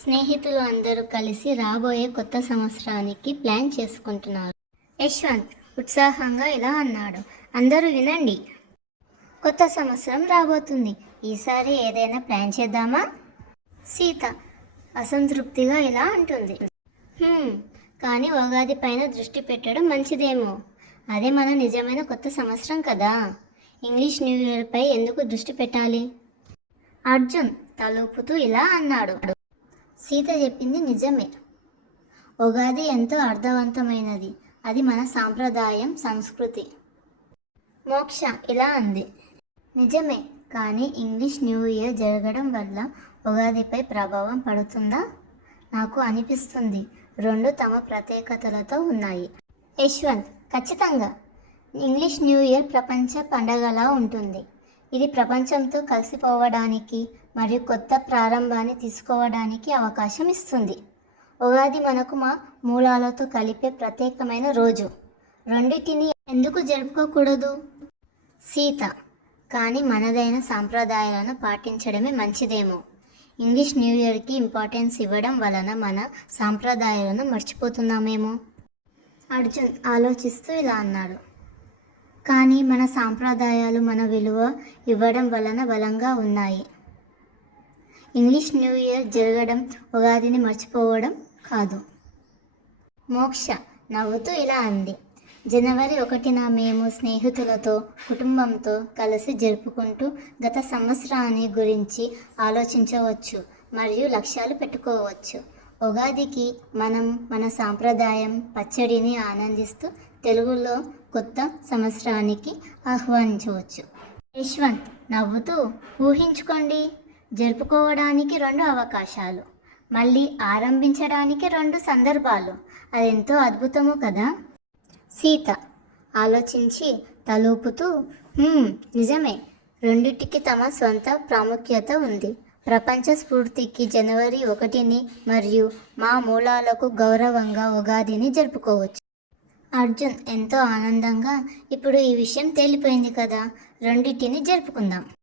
స్నేహితులు అందరూ కలిసి రాబోయే కొత్త సంవత్సరానికి ప్లాన్ చేసుకుంటున్నారు. యశ్వంత్ ఉత్సాహంగా ఇలా అన్నాడు. అందరూ వినండి, కొత్త సంవత్సరం రాబోతుంది. ఈసారి ఏదైనా ప్లాన్ చేద్దామా? సీత అసంతృప్తిగా ఇలా అంటుంది. కానీ ఉగాది పైన దృష్టి పెట్టడం మంచిదేమో. అదే మన నిజమైన కొత్త సంవత్సరం కదా. ఇంగ్లీష్ న్యూ ఇయర్ పై ఎందుకు దృష్టి పెట్టాలి? అర్జున్ తలూపుతూ ఇలా అన్నాడు. సీత చెప్పింది నిజమే. ఉగాది ఎంతో అర్థవంతమైనది. అది మన సాంప్రదాయం, సంస్కృతి. మోక్ష ఇలా అంది. నిజమే, కానీ ఇంగ్లీష్ న్యూ ఇయర్ జరగడం వల్ల ఉగాదిపై ప్రభావం పడుతుందా? నాకు అనిపిస్తుంది రెండు తమ ప్రత్యేకతలతో ఉన్నాయి. యశ్వంత్ ఖచ్చితంగా. ఇంగ్లీష్ న్యూ ఇయర్ ప్రపంచ పండగలా ఉంటుంది. ఇది ప్రపంచంతో కలిసిపోవడానికి మరియు కొత్త ప్రారంభాన్ని తీసుకోవడానికి అవకాశం ఇస్తుంది. ఉగాది మనకు మా మూలాలతో కలిపే ప్రత్యేకమైన రోజు. రెండింటిని ఎందుకు జరుపుకోకూడదు? సీత కానీ మనదైన సాంప్రదాయాలను పాటించడమే మంచిదేమో. ఇంగ్లీష్ న్యూ ఇయర్కి ఇంపార్టెన్స్ ఇవ్వడం వలన మన సాంప్రదాయాలను మర్చిపోతున్నామేమో. అర్జున్ ఆలోచిస్తూ ఇలా అన్నాడు. కానీ మన సాంప్రదాయాలు మన విలువ ఇవ్వడం వలన బలంగా ఉన్నాయి. ఇంగ్లీష్ న్యూ ఇయర్ జరగడం ఉగాదిని మర్చిపోవడం కాదు. మోక్ష నవ్వుతూ ఇలా అంది. జనవరి 1న మేము స్నేహితులతో, కుటుంబంతో కలిసి జరుపుకుంటూ గత సంవత్సరాన్ని గురించి ఆలోచించవచ్చు మరియు లక్ష్యాలు పెట్టుకోవచ్చు. ఉగాదికి మనం మన సాంప్రదాయం పచ్చడిని ఆనందిస్తూ తెలుగులో కొత్త సంవత్సరానికి ఆహ్వానించవచ్చు. యశ్వంత్ నవ్వుతూ ఊహించుకోండి, జరుపుకోవడానికి 2 అవకాశాలు, మళ్ళీ ఆరంభించడానికి 2 సందర్భాలు. అదెంతో అద్భుతము కదా. సీత ఆలోచించి తలూపుతూ నిజమే, రెండిటికి తమ సొంత ప్రాముఖ్యత ఉంది. ప్రపంచ స్ఫూర్తికి జనవరి 1ని మరియు మా మూలాలకు గౌరవంగా ఉగాదిని జరుపుకోవచ్చు. అర్జున్ ఎంతో ఆనందంగా, ఇప్పుడు ఈ విషయం తేలిపోయింది కదా, రెండింటిని జరుపుకుందాం.